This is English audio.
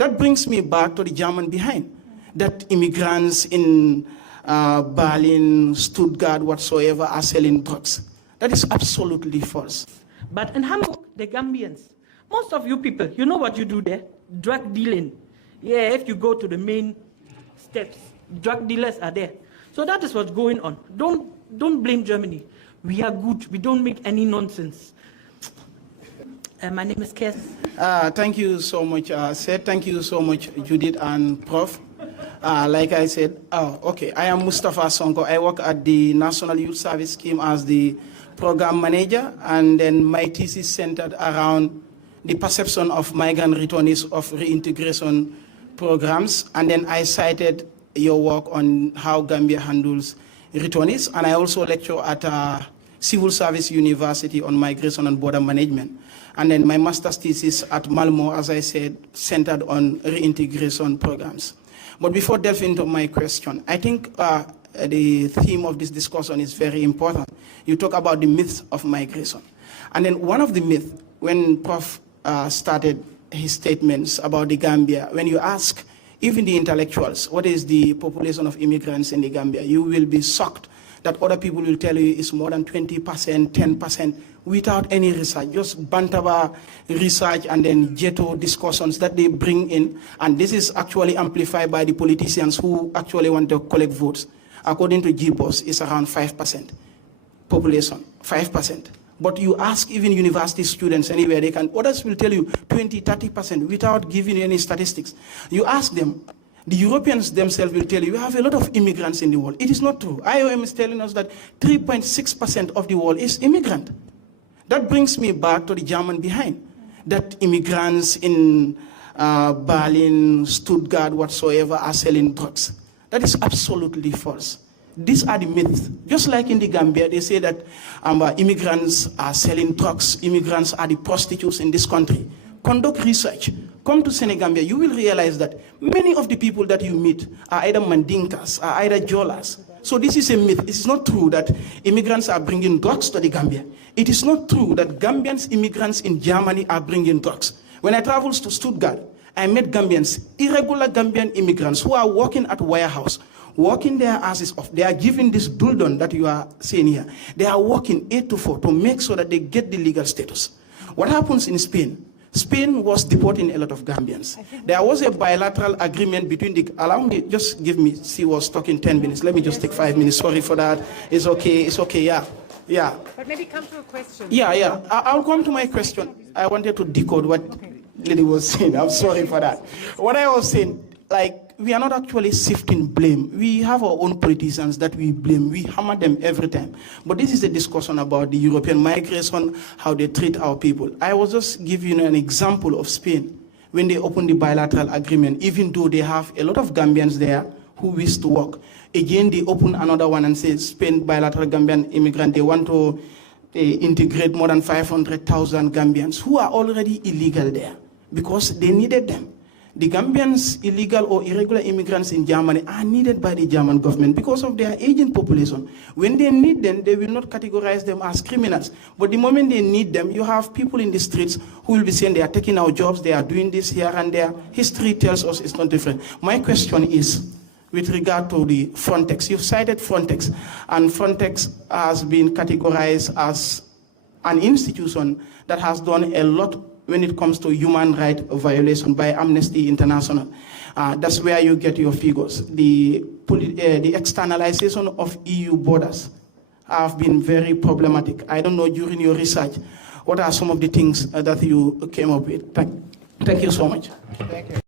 That brings me back to the German behind, that immigrants in Berlin, Stuttgart, whatsoever, are selling drugs. That is absolutely false. But in Hamburg, the Gambians, most of you people, you know what you do there? Drug dealing. Yeah, if you go to the main steps, drug dealers are there. So that is what's going on. Don't blame Germany. We are good. We don't make any nonsense. My name is Kes. Thank you so much, Seth. Thank you so much, Judith and Prof. Like I said, okay, I am Mustafa Sonko. I work at the National Youth Service Scheme as the program manager, and then my thesis centered around the perception of migrant returnees of reintegration programs, and then I cited your work on how Gambia handles returnees, and I also lecture at Civil Service University on migration and border management. And then my master's thesis at Malmo, as I said, centered on reintegration programs. But before delving into my question, I think the theme of this discussion is very important. You talk about the myths of migration. And then one of the myths, when Prof started his statements about the Gambia, when you ask even the intellectuals, what is the population of immigrants in the Gambia, you will be shocked that other people will tell you it's more than 20%, 10%, without any research, just bantaba research and then ghetto discussions that they bring in. And this is actually amplified by the politicians who actually want to collect votes. According to GBOS, it's around 5% population, 5%. But you ask even university students anywhere, they can, others will tell you 20, 30% without giving you any statistics. You ask them, the Europeans themselves will tell you, we have a lot of immigrants in the world. It is not true. IOM is telling us that 3.6% of the world is immigrant. That brings me back to the German behind, that immigrants in Berlin, Stuttgart, whatsoever, are selling drugs. That is absolutely false. These are the myths. Just like in the Gambia, they say that immigrants are selling drugs, immigrants are the prostitutes in this country. Conduct research. Come to Senegambia, you will realize that many of the people that you meet are either Mandinkas, are either Jolas. So this is a myth. It is not true that immigrants are bringing drugs to the Gambia. It is not true that Gambians immigrants in Germany are bringing drugs. When I traveled to Stuttgart, I met Gambians, irregular Gambian immigrants who are working at warehouse, working their asses off. They are giving this dulden that you are seeing here. They are working 8 to 4 to make sure that they get the legal status. What happens in Spain? Spain was deporting a lot of Gambians. There was a bilateral agreement between the, allow me, just give me, she was talking 10 minutes. Let me just take 5 minutes. Sorry for that. It's okay, yeah. Yeah. But maybe come to a question. Yeah. I'll come to my question. I wanted to decode what Lily was saying. I'm sorry for that. What I was saying, like, we are not actually shifting blame. We have our own politicians that we blame. We hammer them every time. But this is a discussion about the European migration, how they treat our people. I was just giving you an example of Spain. When they opened the bilateral agreement, even though they have a lot of Gambians there who wish to work, again, they open another one and say, Spain bilateral Gambian immigrant, they want to integrate more than 500,000 Gambians who are already illegal there because they needed them. The Gambians, illegal or irregular immigrants in Germany, are needed by the German government because of their aging population. When they need them, they will not categorize them as criminals. But the moment they need them, you have people in the streets who will be saying they are taking our jobs, they are doing this here and there. History tells us it's not different. My question is, with regard to the Frontex, you've cited Frontex, and Frontex has been categorized as an institution that has done a lot when it comes to human rights violation by Amnesty International. That's where you get your figures. The externalization of EU borders have been very problematic. I don't know, during your research, what are some of the things that you came up with? Thank you so much. Thank you.